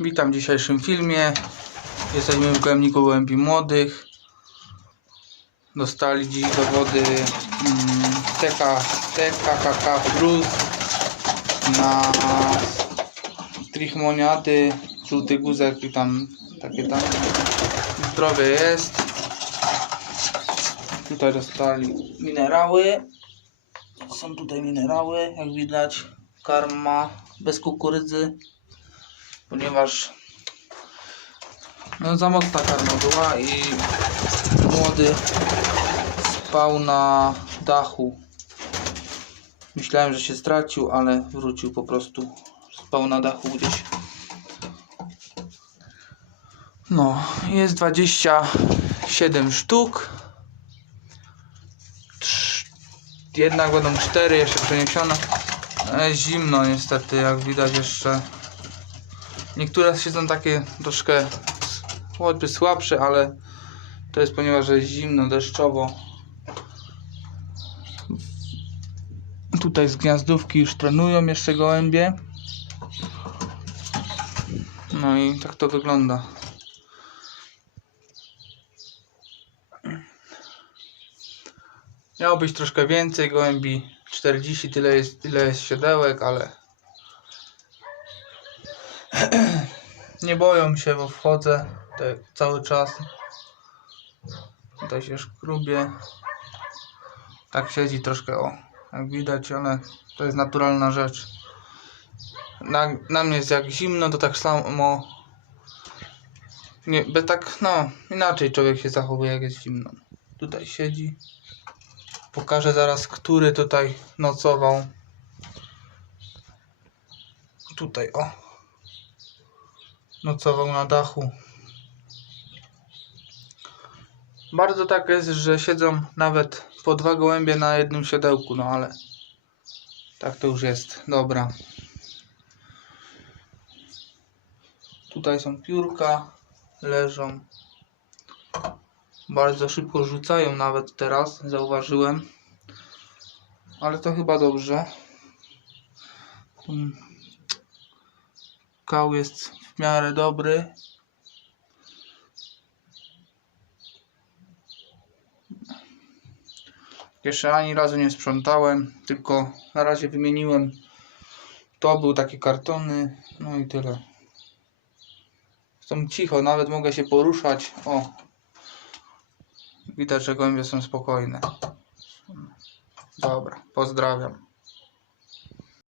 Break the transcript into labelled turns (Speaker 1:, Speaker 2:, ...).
Speaker 1: Witam w dzisiejszym filmie. Jesteśmy w gołębniku gołębi młodych. Dostali dziś dowody mm, TK, TKKK Plus na trichmoniady, żółty guzek i tam takie tam. Zdrowie jest. Tutaj dostali minerały. Są tutaj minerały, jak widać. Karma bez kukurydzy ponieważ no za mocna karma była i młody spał na dachu. Myślałem, że się stracił, ale wrócił po prostu. Spał na dachu gdzieś. No, jest 27 sztuk. Jednak będą 4 jeszcze przeniesione. Ale zimno niestety, jak widać jeszcze. Niektóre siedzą takie troszkę choćby słabsze, ale to jest ponieważ jest zimno, deszczowo. Tutaj z gniazdówki już trenują jeszcze gołębie. No i tak to wygląda. Miało być troszkę więcej gołębi. 40 tyle jest, tyle jest siodełek, ale nie boją się, bo wchodzę tutaj cały czas. Tutaj się szkrubię. Tak siedzi troszkę, o, jak widać, ale to jest naturalna rzecz. Na, na mnie jest jak zimno, to tak samo. Nie, by tak, no, inaczej człowiek się zachowuje, jak jest zimno. Tutaj siedzi. Pokażę zaraz, który tutaj nocował. Tutaj, o nocował na dachu. Bardzo tak jest, że siedzą nawet po dwa gołębie na jednym siodełku, no ale tak to już jest. Dobra. Tutaj są piórka, leżą. Bardzo szybko rzucają nawet teraz, zauważyłem. Ale to chyba dobrze. Kał jest w miarę dobry. Jeszcze ani razu nie sprzątałem, tylko na razie wymieniłem. To był takie kartony, no i tyle. Są cicho, nawet mogę się poruszać. O, widać, że gołębie są spokojne. Dobra, pozdrawiam.